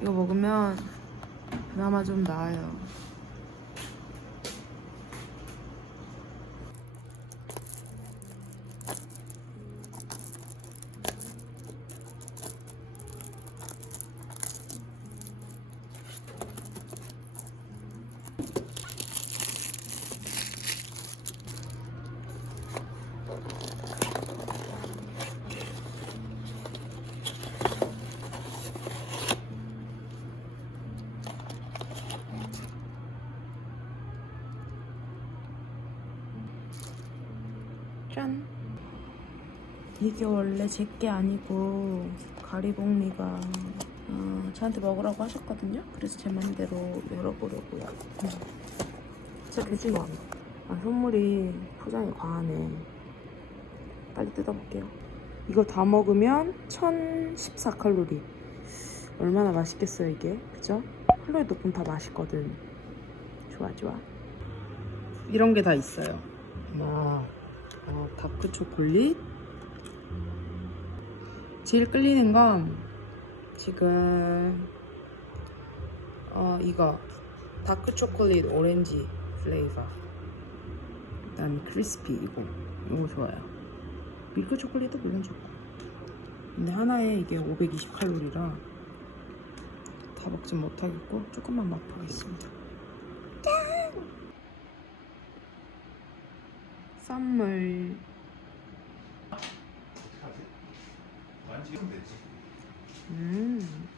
이거 먹으면 그나마 좀 나아요. 짠. 이게 원래 제게 아니고 가리봉리가 어, 저한테 먹으라고 하셨거든요. 그래서 제 맘대로 열어보려고요. 음. 진짜 되지도 않아. 아, 선물이 포장이 과하네. 빨리 뜯어볼게요. 이거 다 먹으면 1014칼로리. 얼마나 맛있겠어요, 이게. 그죠? 칼로리 높으면 다 맛있거든. 좋아, 좋아. 이런 게 다 있어요. 와. 어, 다크 초콜릿. 제일 끌리는 건 지금 어 이거 다크 초콜릿 오렌지 플레이버. 그다음에 크리스피 이거 이거 좋아요. 밀크 초콜릿도 물론 좋고. 근데 하나에 이게 520칼로리라 다 먹진 못하겠고 조금만 맛보겠습니다. 선물. 음.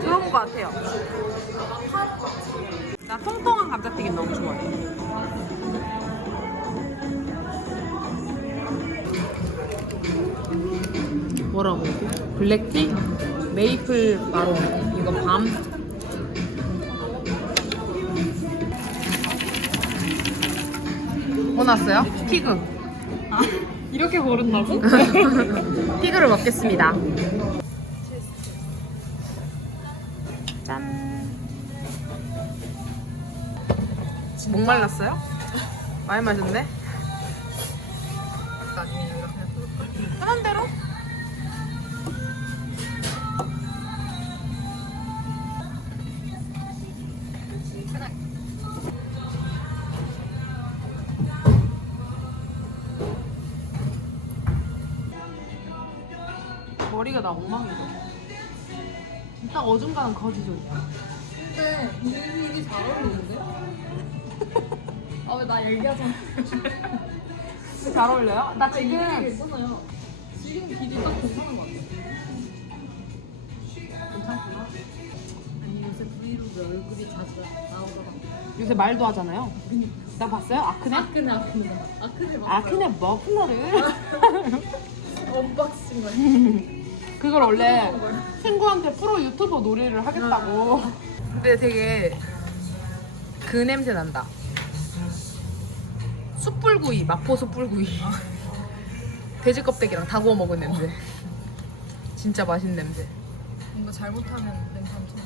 그런 것 같아요. 나 통통한 감자튀김 너무 좋아해. 뭐라고? 블랙티? 메이플 마론. 이거 밤. 뭐 났어요? 피그. 이렇게 고른다고? 피그를 먹겠습니다. 짠. 목 말랐어요? 많이 마셨네? 편한 대로? 머리가 나 엉망이다. 딱 어중간한 거지존이야. 근데 이게 잘 어울리는데? 아왜 나 얘기하잖아 잘 어울려요? 나 이게 지금 괜찮아요 지금 길이 딱 괜찮은 것 같아 괜찮구나. 아니 요새 브이로그 얼굴이 자주 나오더라 요새 말도 하잖아요. 나 봤어요? 아크네? 아크네 아크네 아크네 아크네 머플러를. 언박싱 거야 그걸 원래 친구한테 프로 유튜버 놀이를 하겠다고. 근데 되게 그 냄새 난다. 숯불구이, 마포 숯불구이. 돼지 껍데기랑 다 구워 먹은 냄새. 진짜 맛있는 냄새. 뭔가 잘못하면 냄새 엄청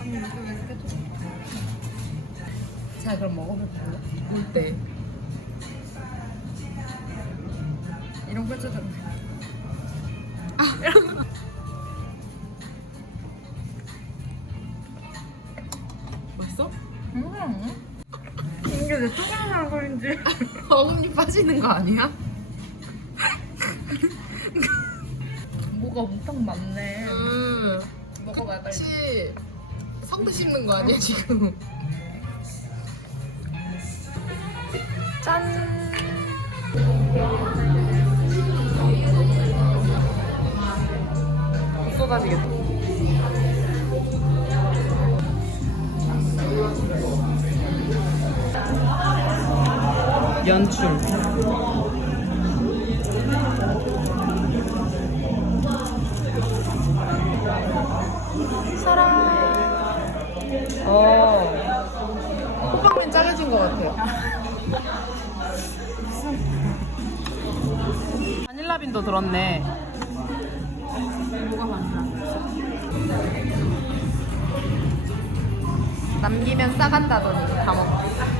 아니 이거 왜 이렇게 좀 자, 그럼 먹어볼까요? 올 때. 이런 거 해줘도 맛있어? 음 이게 내 쪼그란 얼굴인지 어금니 빠지는 거 아니야? 뭐가 엄청 많네 음. 먹어봐야 빨리 혹시 성대 씹는 거 아니야 지금? 짠. 연출. 사랑. 어. 호빵면 잘라진 것 같아요. 바닐라빈도 들었네. 뭐가 많나 남기면 싸간다더니 다 먹고.